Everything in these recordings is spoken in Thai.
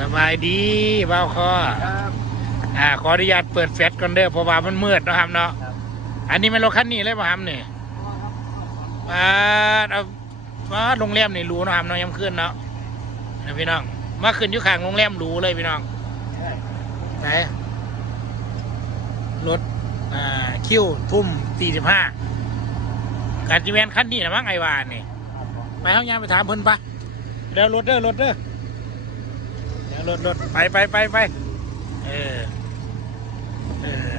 สบายดีเบาคอครับอ่าขออนุญาตเปิดแฟลชก่อนเด้อเพราะว่ามันมืดเนาะครับเนาะครับอันนี้เป็นรถคันนี้เลยป่ะครับนี่มาเอามาโรงแรมนี่หรูเนาะครับเนาะยามคืนเนาะนะพี่น้องมาขึ้นอยู่ข้างโรงแรมหรูเลยพี่น้องไหนรถอ่าคิวทุ่มสี่สิบห้าการจีแวนคันนี้นะมั้งไอวานนี่ไปห้องยามไปถามเพิ่นปะเดี๋ยวรถเด้อรถเด้อเดี๋ยว รถรถไปไปไปไปเออเออ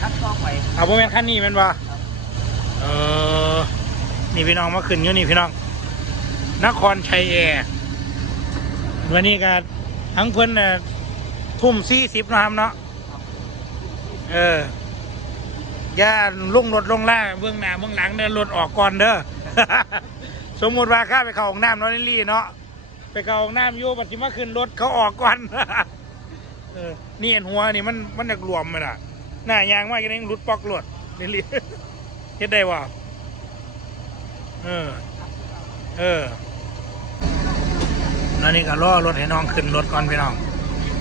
ครับต่อไปเอาพวกแม่นขั้นนี้แมันบ่เออ นี่พี่น้องมาขึ้นอยู่นี่พี่น้อง นครชัยแอร์วันนี้ก็ทั้งเพิ่อนน่ะทุ่มสี่สิบนาะครับเนาะ เออ ย่าลงรถลงล่าเบื้องหน้าเบื้องหลังเนี่ยรถออกก่อนเด้อ สมมติว่าข้าไปเข้าห้องน้ำเนาะนี่ลี่เนาะ ไปเข้าห้องน้ำอยู่ปัจจุบันขึ้นรถเขาออกก่อน เออ นี่เห็นหัวนี่มันมันจะรวมมันอะ หน้ายางมากยังรุดปอกรถนี่ลี่เฮ็ดได้วะเออ เออแล้วนี่ก็ล่อรถให้น้องขึ้นรถก่อนพี่น้อง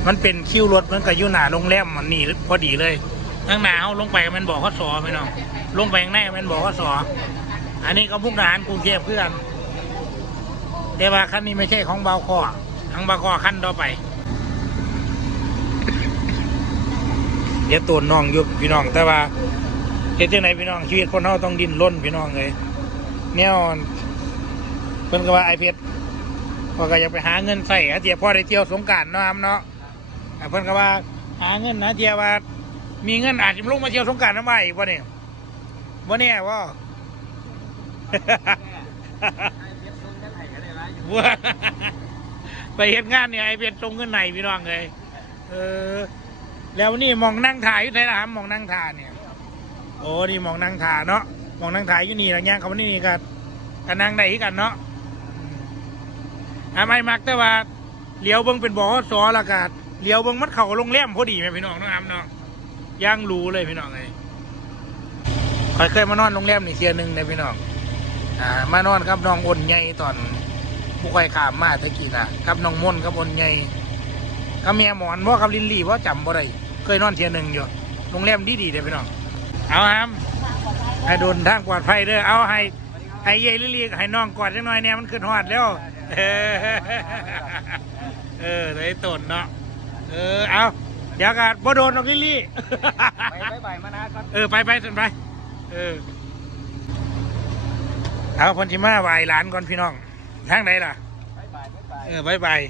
มันเป็นคิวรถมันก็อยู่หน้าโรงแรมมันนี่พอดีเลย ข้างหน้าเอาลงไปมันบอกข้อสอพี่น้องลงไปข้างในก็มันบอกข้อสออันนี้ก็พวกทหารกรุงเทพเพื่อนแต่ว่าคันนี้ไม่ใช่ของเบาคอทางเบาคอขั้นต่อไปเดี๋ยวตัวน้องยุบพี่น้อง แต่ว่าเฮ็ดจังไหนพี่น้องชีวิตคนเราต้องดิ้นรนพี่น้องเลยแนวเพิ่นก็ว่าไอเพชรพอก็อยากไปหาเงินใส่เจียพ่อได้เที่ยวสงการเนาะเนาะเพิ่นก็ว่าหาเงินนะเจียว่า มีเงินอาจจะลงมาเที่ยวสงกรารน้ำใหม่บ่เนี่ยบ่เนี่ยว่า ว่าไปเห็นงานเนี่ยไอเพชรตรงเงินไหนพี่น้องเลยเออ แล้วนี่มองนั่งถ่ายอยู่ไหนล่ะครับมองนั่งถ่ายเนี่ย โอ้นี่มองนั่งถ่ายเนาะมองนั่งถ่ายอยู่นี่หลังย่างเขามานี่นี่กันกันนั่งได้คือกันเนาะอืมอ่าไม่มักแต่ว่าเลี้ยวเบิ้งเป็นบ่อสอละกันเลี้ยวเบิ้งมันเข่าโรงแรมพอดีไหมพี่น้องนะครับเนาะ ย่างรู้เลยพี่น้องเลยคอยเคยมานอนโรงแรมนี่เทียหนึงเลยพี่น้อง อ่า มานอนกับน้องอ่นใหญ่ตอนผู้คอยขามมาตะกี้นะกับน้องม่นกับอ่นใหญ่กับเมียหมอนว่ากับลินลี่ว่าจำบ่ได้เคยนอนเทียหนึ่งอยู่โรงแรมดีดีเด้อพี่น้อง เอาครับให้โดนทางปลอดภัยเด้อ เอาให้ให้เยายลิลี่ให้น้องกอดจังหน่อยเนี่ยมันขึ้นฮอดแล้ว เออเออได้ตนเนาะ เออ เอา เดี๋ยวกันบ่โดนหรอกลิลลี่ ไปไปไปมานะครับเออไปไปสนไปเออเอาพนธิมาไหวหลานก่อนพี่น้องทางไหนล่ะ ไปไปไปไปเออบายบาย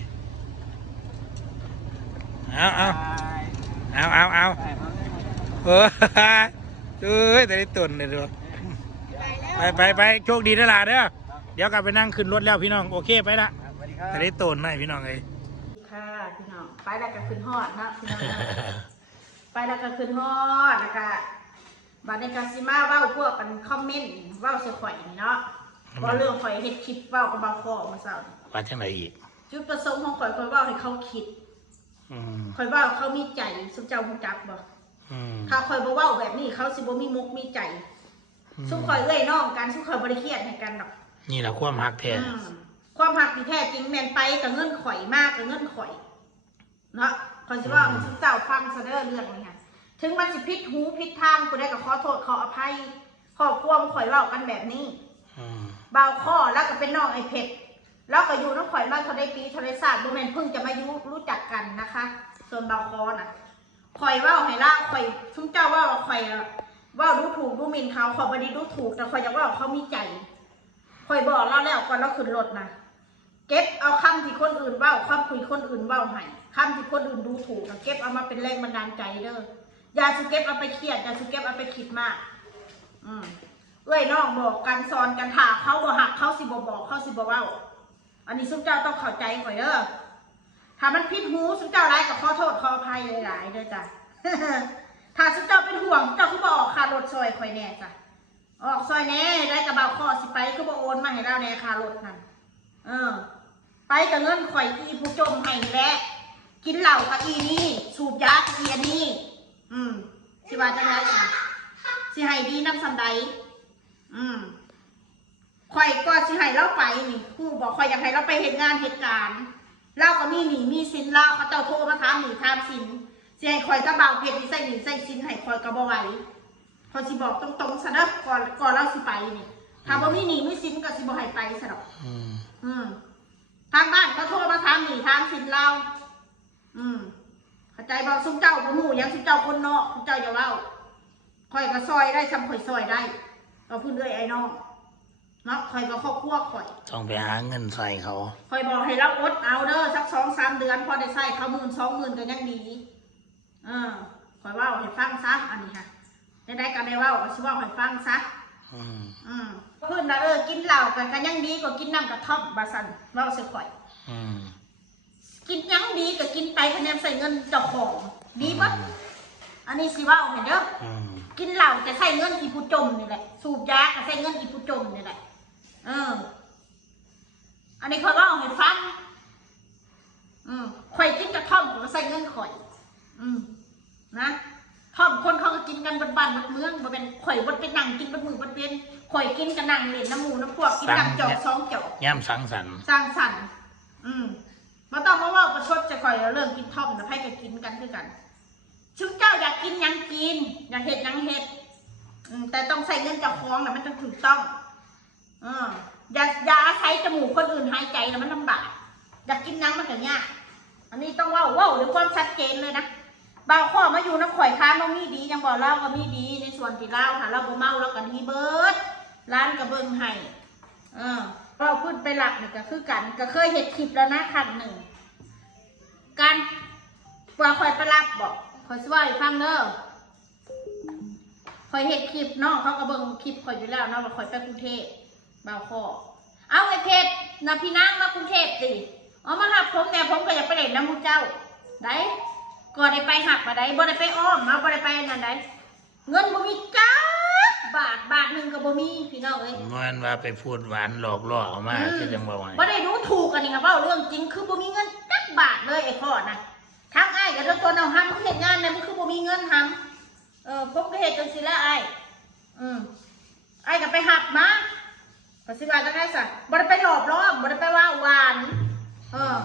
เอาเอาเอาเอาเอาเออเอ้ยแต่ได้ตุนเลยด้วยไปไปไปโชคดีนะล่ะเด้อเดี๋ยวกลับไปนั่งขึ้นรถแล้วพี่น้องโอเคไปละสวัสดีครับแต่ได้ตุนให้พี่น้องเลยค่ะพี่น้อง ไปแล้วก็ขึ้นฮอดนะพี่น้องนะไปแล้วก็ขึ้นฮอดนะคะบัดนี้กาซิมาเว้าพวกกันคอมเมนต์เว้าเสียข่อยนี่เนาะว่าเรื่องข่อยเฮ็ดคลิปเว้ากับบางข้อมาเศร้าว่าจังไรอีก จุดประสงค์ของข่อยข่อยเว้าให้เขาคิดอืมข่อยเว้าเขามีใจสมเจ้าฮู้จักบ่อืมถ้าข่อยบ่เว้าแบบนี้เขาสิบ่มีมุกมีใจสุขข่อยเอ้ยน้องกันสุขข่อยบ่ได้เครียดให้กันดอกนี่แหละความหักแท้อืมความหักที่แท้จริงแม่นไปกับเงินข่อยมากกับเงินข่อย เนาะคอยสิว่ามันสิเจ้าฟังซะเด้อเรื่องนี้ค่ะถึงมันสิผิดหูผิดทางกูได้ก็ขอโทษขออภัยขอบความข่อยเว้ากันแบบนี้อืมเบาข้อแล้วก็เป็นน้องไอ้เพชรแล้วก็อยู่น้องข่อยมาเท่าได้ปีเท่าได้ศาสตร์บ่แม่นเพิ่งจะมาอยู่รู้จักกันนะคะ ส่วนเบาคอน่ะข่อยเว่าให้ละข่อยชุมเจ้าเว่าข่อยอะเว่ารู้ถูกรู้หมินเขาข่อยบ่ได้รู้ถูกแต่ข่อยอยากเว่าเขามีใจข่อยบอกเราแล้วก่อนเราขึ้นรถนะเก็บเอาคำที่คนอื่นเว่าคำคุยคนอื่นเว่าให้ คำที่คนอื่นดูถูกนะเก็บเอามาเป็นแรงบันดาลใจเด้ออย่าสุเก็บเอาไปเครียดอย่าสุเก็บเอาไปคิดมาก อืมเอ้ยน้องบอกกันสอนกันถาเขาบ่หักเขาสิบ่บอกเขาสิบ่เว้า อันนี้สุเจ้าต้องเข้าใจข่อยเด้อถ้ามันผิดหูสุเจ้าร้ายก็ขอโทษขออภัยหลายๆเด้อจ้ะถ้าสุเจ้าเป็นห่วงเจ้าคือบ่ออกค่ารถซอยข่อยแน่จ้ะออกซอยแน่ได้กระเบาข้อสิไปคือบ่โอนมาให้เราแน่ค่ารถนั่นเออ ไปกับเงินข่อยอีผู้จมให้ดีแหละ กินเหล้ากับอีนี่สูบยากับอีอันนี่อืมสิว่าจังไรสิสิให้ดีน้ำสันใดอืมข่อยก็สิให้เราไปนี่ผู้บอกข่อยอยากให้เราไปเหตุงานเหตุการณ์เราก็มีหนีมีสินเราเขาเจ้าโทรมาถามหนีถามสินสิให้ข่อยตะเบาเพชรนี่ใส่หนีใส่สินให้ข่อยก็บ่ไหวพอยสิบอกตรงๆซะเด้อก่อนก่อนเราสิไปนี่ถ้าบ่มีหนีมีสินก็สิบ่ให้ไปซะดอกอืมอืมทางบ้านเขาโทรมาถามหนีถามสินเรา อืมเข้าใจบอกซุมเจ้าบ่ฮู้หยังซุมเจ้าคนนอกซุมเจ้าอย่าเว้าข่อยก็ซอยได้ทำข่อยซอยได้เอาพื้นเอ้ยไอ้น้องเนาะข่อยก็ครอบครัวข่อย ต้องไปหาเงินใส่เขาข่อยบอกให้เราอดเอาเด้อสักสองสามเดือนพอได้ใส่เขาหมื่นสองหมื่นก็ยังดีเออข่อยเว่าให้ฟังซะอันนี้ค่ะได้ได้กันได้เว่าก็ชิเว่าให้ฟังซะอืมอืมเพื่อนนะเออกินเหล้ากันก็ยังดีกว่ากินน้ำกระท่อมบาสันเว่าใส่ข่อย อืม กินหยังดีก็กินไปคะแนนใส่เงินเจ้าของดีปะอันนี้สิเว่าเห็นเด้ออืมกินเหล้าจะใส่เงินอีผู้จมนี่แหละ สูบยาก็ใส่เงินอีผู้จมนี่แหละเออ อันนี้เขาเล่าให้ฟังอืมข่อยกินกระท่อมก็ใส่เงินข่อย อืมนะท่อมคนเขาก็กินกันบนบ้านบนเมืองบ่เป็นข่อยบนเป็นนั่งกินบนมือบนเป็นข่อยกินกันนั่งเล่นน้ำหมูน้ำพวกกินน้ำจอกสองจอกย่ำสังสรรค์สร้างสรรค์อืม มาต้องมาว่าประชดจะคอยเรื่องกินท่อมนะให้กันกินกันคือกันชุมเจ้าอยากกินยังกิน อยากเห็ดยังเห็ดแต่ต้องใส่เงินจากคองนะมันต้องถูกต้องออย่าอย่าอาศัยจมูกคนอื่นหายใจนะมันลำบากอยากกินยังมันก็ยากอันนี้ต้องว่าว่าด้วยความชัดเจนเลยนะบางข้อมาอยู่น้ำข่อยค้านมีดียังบอกเล่าก็มีดีในส่วนที่เล่าค่ะเราบ่เมาเราก็ดีเบิร์ดร้านก็เบิ่งให้เออก็พูดไปหลักนี่ก็คือกัน ก็เคยเห็ดคลิปแล้วนะครั้งหนึ่ง การว่าคอยประลับบอกคอยสวยฟังเด้อคอยเห็ดคลิปเนาะเขาก็เบิ่งคลิปคอยอยู่แล้วนาะว่าคอยไปกรุงเทพบ่าวคอเอาไอ้เพชรนะพี่นางมากรุงเทพสิเอามาหับผมเนี่ยผมก็อยากไปเล่นน้ำมูเจ้าได้ก็ได้ไปหักมาได้บ่ได้ไปอ้อมมาบ่ได้ไปนั่นได้เงินบ่มีจ้า บาทบาทหนึ่งก็บ่มีพี่น้องเอ้ยมันว่าไปพูดหวานหลอกล่อออกมาคือจังบอกว่าบ่ได้รู้ถูกกันนี่ครับว่าเรื่องจริงคือบ่มีเงินจักบาทเลยไอ้ข้อนะทางอ้ายกับเรื่องตัวเอาห้ามมึงเฮ็ดงานเนี่ยมึงคือบ่มีเงินทำเออพวกก็เฮ็ดจังซี่แหล้วอ้ายอืมอ้ายก็ไปหับมาก็สิว่าจังได๋ซะบ่ได้ไปหลอบล้อมบ่ได้ไปว่าหวานเออ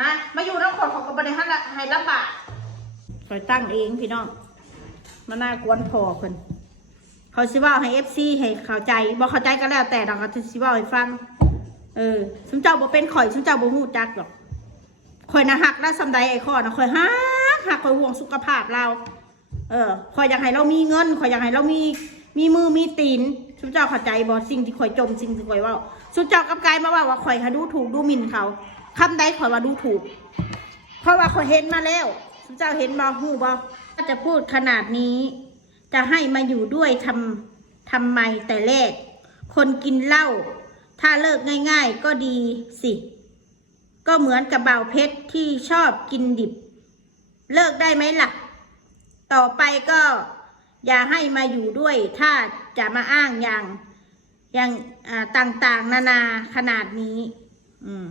นะมาอยู่น้ำขอดของกับบริหารละให้ลำบากคอยตั้งเองพี่น้องมาน่ากวนพอคน เขาสิว่าให้เอฟซีให้เข้าใจบ่เข้าใจก็แล้วแต่เราก็จะสิว่าให้ฟัง เออสมเจ้าบ่เป็นข่อยสมเจ้าบ่ฮู้จักหรอกข่อยนะหักแล้วสำใดไอ้ข้อนะข่อยหักหักข่อยห่วงสุขภาพเรา เออข่อยอยากให้เรามีเงินข่อยอยากให้เรามีมีมือมีตีนสมเจ้าเข้าใจบ่สิ่งที่ข่อยจมสิ่งที่ข่อยว่าสมเจ้ากับกายมาว่าว่าข่อยหาดูถูกดูหมิ่นเขาคำใดข่อยว่าดูถูก เพราะว่าข่อยเห็นมาแล้วสมเจ้าเห็นบ่ฮู้บ่ถ้าจะพูดขนาดนี้ จะให้มาอยู่ด้วยทำทำไมแต่แรก คนกินเหล้าถ้าเลิกง่าย ๆ ก็ดีสิ ก็เหมือนกับบ่าวเพชรที่ชอบกินดิบ เลิกได้ไหมล่ะ ต่อไปก็อย่าให้มาอยู่ด้วย ถ้าจะมาอ้างอย่างอย่างอ่าต่างๆ นานาขนาดนี้ อืม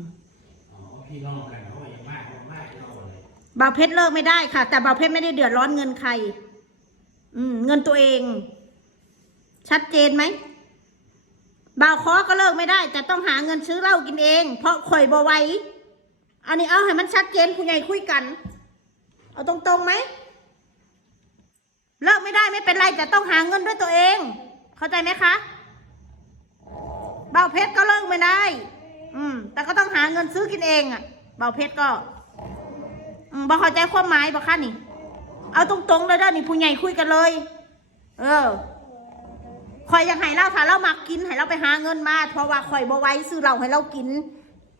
บ่าวเพชรเลิกไม่ได้ค่ะ แต่บ่าวเพชรไม่ได้เดือดร้อนเงินใคร อืม เงินตัวเอง ชัดเจนไหมบ่าวคอก็เลิกไม่ได้ แต่ต้องหาเงินซื้อเหล้ากินเอง เพราะข่อยบ่ไหวอันนี้เอาให้มันชัดเจนผู้ใหญ่คุยกัน เอาตรงๆไหมเลิกไม่ได้ไม่เป็นไรแต่ต้องหาเงินด้วยตัวเอง เข้าใจไหมคะเบาเพชรก็เลิกไม่ได้ อืม แต่ก็ต้องหาเงินซื้อกินเองอะ่ะเบาเพชรก็ อืมบอเข้าใจความหมายบอคะนี่ เอาตรงๆเลยเด้อนี่ผู้ใหญ่คุยกันเลย เออคอยอยากให้เราถ้าเรามักกินให้เราไปหาเงินมาเพราะว่าข่อยบ่ไว้ซื้อเราให้เรากิน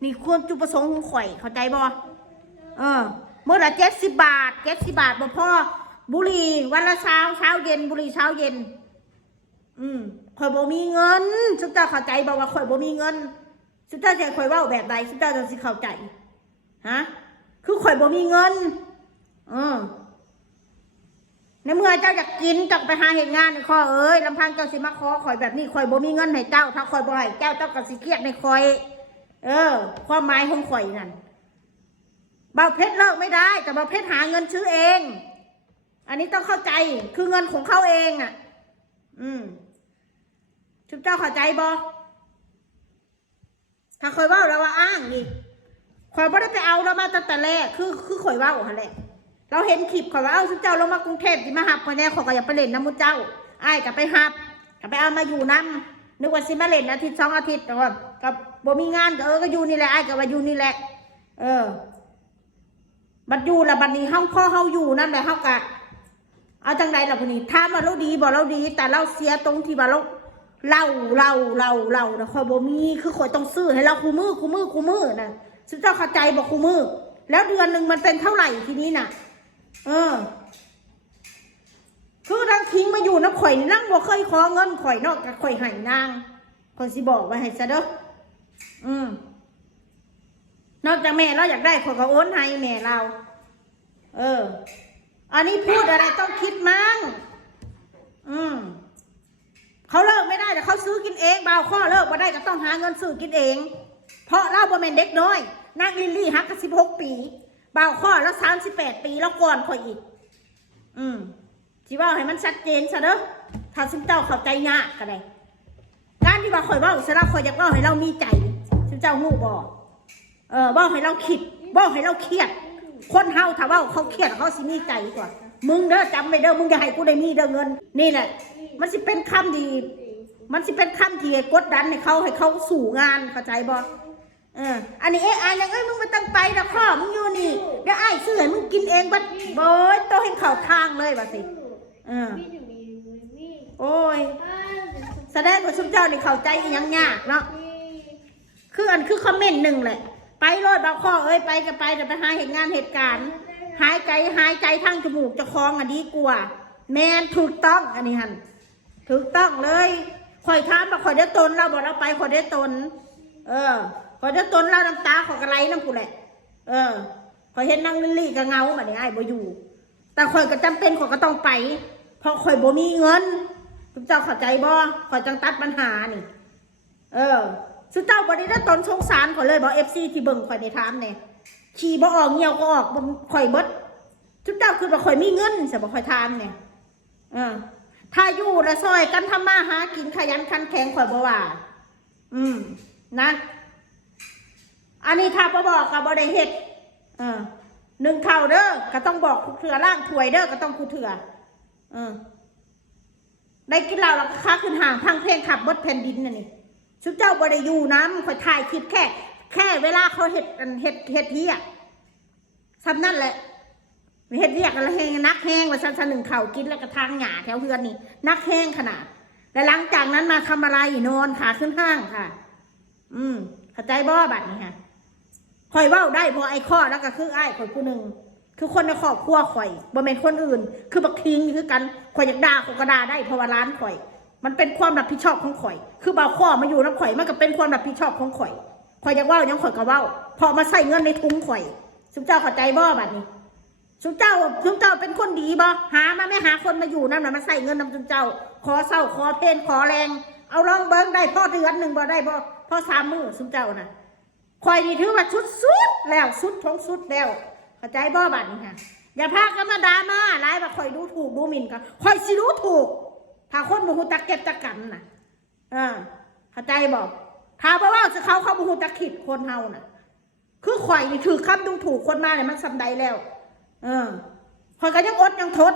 นี่ควรจุดประสงค์ของข่อยเข้าใจบ่เออเมื่อละเจ็ดสิบบาทเจ็ดสิบบาทบ่พอบุหรี่วันละเช้าเช้าเย็นบุหรี่เช้าเย็น อืมข่อยบ่มีเงินสุดเจ้าเข้าใจบ่ว่าข่อยบ่มีเงินสุดเจ้าจะข่อยว่าแบบใดสุดเจ้าจะสิเข้าใจฮะคือข่อยบ่มีเงินเออ ในเมื่อเจ้าอยากกินจักไปหาเหตุงานในข้อเอ้ยลำพังเจ้าสิมาขอข่อยแบบนี้ข่อยบ่มีเงินให้เจ้า ถ้าข่อยบ่ให้เจ้าเจ้าก็สิเครียดในข่อย เออ ความหมายของข่อยนั่นเบาเพชรเลิกไม่ได้แต่เบาเพชรหาเงินซื้อเอง อันนี้ต้องเข้าใจคือเงินของเขาเองอะ อืมชุบเจ้าเข้าใจบ่ถ้าคอยว่าเราว่าอ้างนี่คอยไม่ได้ไปเอาเรามาตั้งแต่แรกคือคือคอยเว่าหันแหละ เราเห็นคลิปคอยว่าเอ้าชุเจ้าลงมากรุงเทพที่มาหับคอยแน่ขอก็อยาไปเล่นน้ำมุเจ้าไอ้กับไปหับกับไปเอามาอยู่น้ำนึกว่าสิมาเล่นอาทิตย์สองอาทิตย์แต่ว่ากับบ่มีงานก็เออก็อยู่นี่แหละไอ้ายก็ว่าอยู่นี่แหละ เออ บัดอยู่ละบัดนี้เฮาพ่อเฮาอยู่นั่นแหละเฮากะเอาจังใดล่ะพวกนี้ถ้ามาเราดีบ่เราดี แต่เราเสียตรงที่ว่าเราเราเราเราเรานะคอยบ่มีคือคอยต้องซื้อให้เราคู่มือคู่มือคู่มือนะซึ่งเจ้าเข้าใจบอกคู่มือแล้วเดือนหนึ่งมันเป็นเท่าไหร่ทีนี้น่ะ เออ คือทางทิ้งมาอยู่น้ำข่อยนั่งบ่เคยขอเงินข่อยนอกจากข่อยให้นางข่อยสิบอกไว้ให้ซะเด้ออืมนอกจากแม่เราอยากได้ข่อยก็โอนให้แม่เรา เออ อันนี้พูดอะไรต้องคิดมั่งอืมเขาเลิกไม่ได้แต่เขาซื้อกินเองบ่าวข้อเลิกมาได้ก็ต้องหาเงินซื้อกินเอง เพราะเราบ่แม่นเด็กน้อยนางลิลลี่ฮักก็สิบหกปี เบ่าข้อแล้วสามสิบแปดปีแล้วก่อนข่อยอีก อืมสิว่าให้มันชัดเจนซะเด้อถ้าซิมเจ้าเข้าใจยากก็ได้การที่ว่าข่อยว่าสำหรับข่อยอยากเว่าให้เรามีใจซิมเจ้าหูบ่เออเว่าให้เราคิดเว่าให้เราเครียด คนเฮาถ้าเว่าเขาเครียดเขาสิมีใจกว่า มึงเด้อจำไว้เด้อมึงอย่าให้กูได้มีเด้อเงิน นี่แหละ มันสิเป็นคำดี มันสิเป็นคำที่กดดันให้เขาให้เขาสู่งานเข้าใจบ่ เอออันนี้เอ้ไอ้ายยังเอ้ยมึงไม่ต้องไปนะพ่อมึงอยู่นี่เดี๋ยวไอ้ายซื้อให้มึงกินเองบัดโบยโตให้เข่าทางเลยบัดสิเออโอ้ยแสดงว่าชุมเจ้านี่เข้าใจอีหยังยากเนาะคืออันคือคอมเมนต์หนึ่งแหละ ไปโลดบางข้อเอ้ยไปก็ไปแต่ไปหาเหตุงานเหตุการณ์หายใจหายใจทางจมูกจะคลองอะดีกว่าแมนถูกต้องอันนี้หันถูกต้องเลยข่อยถามว่าข่อยได้ตนเราบอกเราไปข่อยได้ตน เออ ขอยได้ตนเราน้ำตาขอกระไรน้ำกูแหละ เออขอยเห็นนางลิลลี่กับเงาแบบนี้ไอ้บ่อยู่ แต่ข่อยก็จำเป็นข่อยก็ต้องไป เพราะข่อยบ่มีเงินทุกเจ้าเข้าใจบ่ข่อยจังตัดปัญหานี่ เออสุดเจ้าบริได้ตนสงสารข่อยเลยบอเอฟซีที่เบิ่งข่อยในทามเนี่ยขี่บ่ออกเงียวก็ออกบ่ข่อยเบิดสุดเจ้าคือว่ข่อยมีเงินใช่บ่ข่อยทามเนี่ยเออถ้าอยู่ละซอยกันทำมาหากินขยันขันแข็งข่อยบ่ว่า อืม นะ อันนี้ถ้าบ่บอกกับบ่ได้เฮ็ดเออหนึ่งเข่าเด้อก็ต้องบอกคุเถื่อล่างถวยเด้อก็ต้องคุเถื่อเออได้กินเหล้าแล้วก็ค้าขึ้นห่างพังเพลงขับบดแผ่นดินน่ะนี่ชุดเจ้าบริยูน้ำคอยถ่ายคลิปแค่ แค่เวลาเขาเห็ดอันเห็ดเห็ดเรียกซ้ำนั่นแหละเห็ดเรียกอะไรแห้งนักแห้งว่าชั้นชั้นหนึ่งเข่ากินแล้วก็ทางหยาแถวเฮือนนี่ นักแห้งขนาด และหลังจากนั้นมาทำอะไรนอนขาขึ้นห้างค่ะ อืมเข้าใจบ่บัดนี้ค่ะ คอยเว้าได้พอไอ้ข้อแล้วก็คือไอ้ข่อยผู้หนึ่งคือคนในครอบครัวข่อยบ่เป็นคนอื่น คือบักทิงนี่คือกันข่อยอยากด่าข่อยก็ด่าได้เพราะว่าร้านข่อย มันเป็นความรับผิดชอบของข่อย คือเบาข้อมาอยู่น้ำข่อยมันก็เป็นความรับผิดชอบของข่อยข่อยอยากเว่าหยังข่อยก็เว่าพอมาใส่เงินในทุงข่อยสุเจ้าเข้าใจบ่บัดนี้สุเจ้าสุเจ้าเป็นคนดีบ่หามาไม่หาคนมาอยู่นั่นน่ะมาใส่เงินนำสุเจ้า ขอเศร้าขอเพนขอแรง เอาลองเบิ้งได้พ่อเดือนหนึ่งบ่ได้บ่พ่อสามมือสุเจ้าน่ะ ข่อยนี่ถือว่าชุดสุดแล้วสุดของสุดแล้วเข้าใจบ่บัดนี้ค่ะอย่าพากันมาด่ามาหลายว่าข่อยดูถูกดูหมิ่นกันข่อยสิรู้ถูก ถ้าคนบุหูตะเก็บตะกันน่ะเออเข้าใจบอกถ้าบ่ว่าจะเขาเขาบุหูตะขิดคนเฮาน่ะ คือข่อยนี่ถือคำดูถูกคนมาเนี่ยมันสำใดแล้ว เออข่อยก็ยังอดยังทน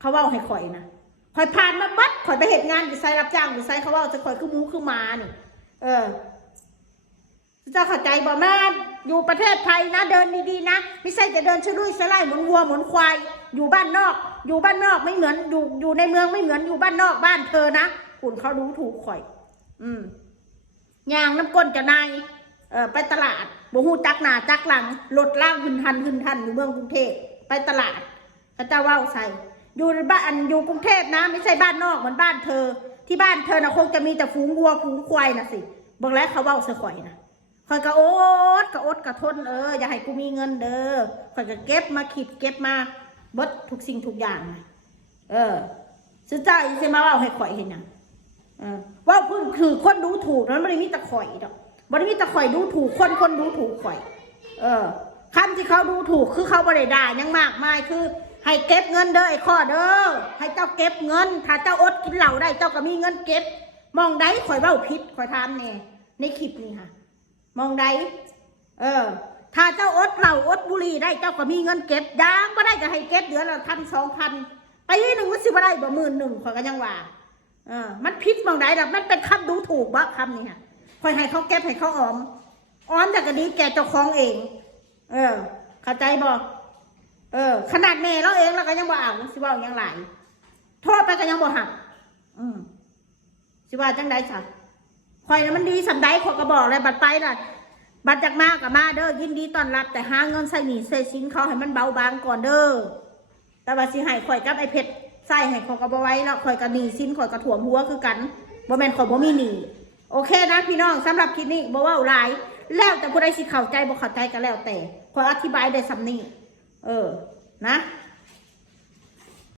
เขาเว่าให้ข่อยนะข่อยผ่านมาบัดข่อยไปเหตุงานอยู่ไซรับจ้างอยู่ไซเขาเว่าจะข่อยคือมูคือมาเนี่ยเออ จ้าเข้าใจบ่แม่อยู่ประเทศไทยนะเดินดีๆนะ ไม่ใช่จะเดินชลุยสไลด์เหมือนวัวเหมือนควาย อยู่บ้านนอก อยู่บ้านนอกไม่เหมือนอยู่อยู่ในเมืองไม่เหมือนอยู่บ้านนอกบ้านเธอนะคุณเขารู้ถูกข่อย อืมยางน้ำก้นจะนายเออไปตลาดบ่ฮู้จักหน้าจักหลังรถล่างหึนทันหึนทันอยู่เมืองกรุงเทพไปตลาดเขาเจ้าว่าใส่อยู่บ้านอยู่กรุงเทพนะ ไม่ใช่บ้านนอกเหมือนบ้านเธอ ที่บ้านเธอนะคงจะมีแต่ฝูงวัวฝูงควายนะสิบิ่งแล้วเขาเว้าเสือข่อยนะ ข่อยก็โอดก็อดก็ทนเอออย่าให้กูมีเงินเด้อข่อยก็เก็บมาขิดเก็บมาเบิดทุกสิ่งทุกอย่างเออซื้อใจสิมาว่าให้ข่อยเห็นหยังเออว่าพิ่นคือคนดูถูกนั้นไม่ได้มีแต่ข่อยดอกไม่ได้มีแต่ข่อยดูถูกคนคนดูถูกข่อย เออคำที่เขาดูถูกคือเขาบริด่ายังมากมายคือ ให้เก็บเงินเด้อไอ้ข้อเด้อให้เจ้าเก็บเงิน ถ้าเจ้าอดกินเหล้าได้เจ้าก็มีเงินเก็บ มองใดข่อยเว้าผิดข่อยถามแน่ในคลิปนี้ค่ะ มองใดเออ ถ้าเจ้าอดเหล้าอดบุหรี่ได้เจ้าก็มีเงินเก็บยางบ่ได้ก็ให้เก็บเดือนละพันสองพันไปหนึ่งมันสิบได้บ่หมื่นหนึ่งขอยก็ยังว่าเออ มันผิดมองใดล่ะมันเป็นคำดูถูกบ่คำนี้ค่ะข่อยให้เขาเก็บให้เขาออมออมจากกะดีแก่เจ้าของเอง เออ เข้าใจบ่เออ ขนาดแม่เราเองเราก็ยังบ่เอาสิว่าอย่างไรโทษไปก็ยังบ่หักอืมสิว่าจังไดจ้ะ ข่อยนะมันดีสำใดขอยก็บอกเลยบัดไปน่ะ บัดจากมากกับมาเด้อยินดีต้อนรับ แต่หาเงินใส่หนีใส่สินเขาให้มันเบาบางก่อนเด้อแต่ว่าสิให้ข่อยกับไอ้เพชรใส่ให้ขอยก็บ่ไว้แล้วข่อยก็หนีสินข่อยก็ถ่วมหัวคือกันบ่แม่นข่อยบ่มีหนีโอเคนะพี่น้องสำหรับคลิปนี้บ่ว้าหลายแล้วแต่ผู้ใดสิเข้าใจบ่เข้าใจก็แล้วแต่ขอยอธิบายได้สำนี้เออนะ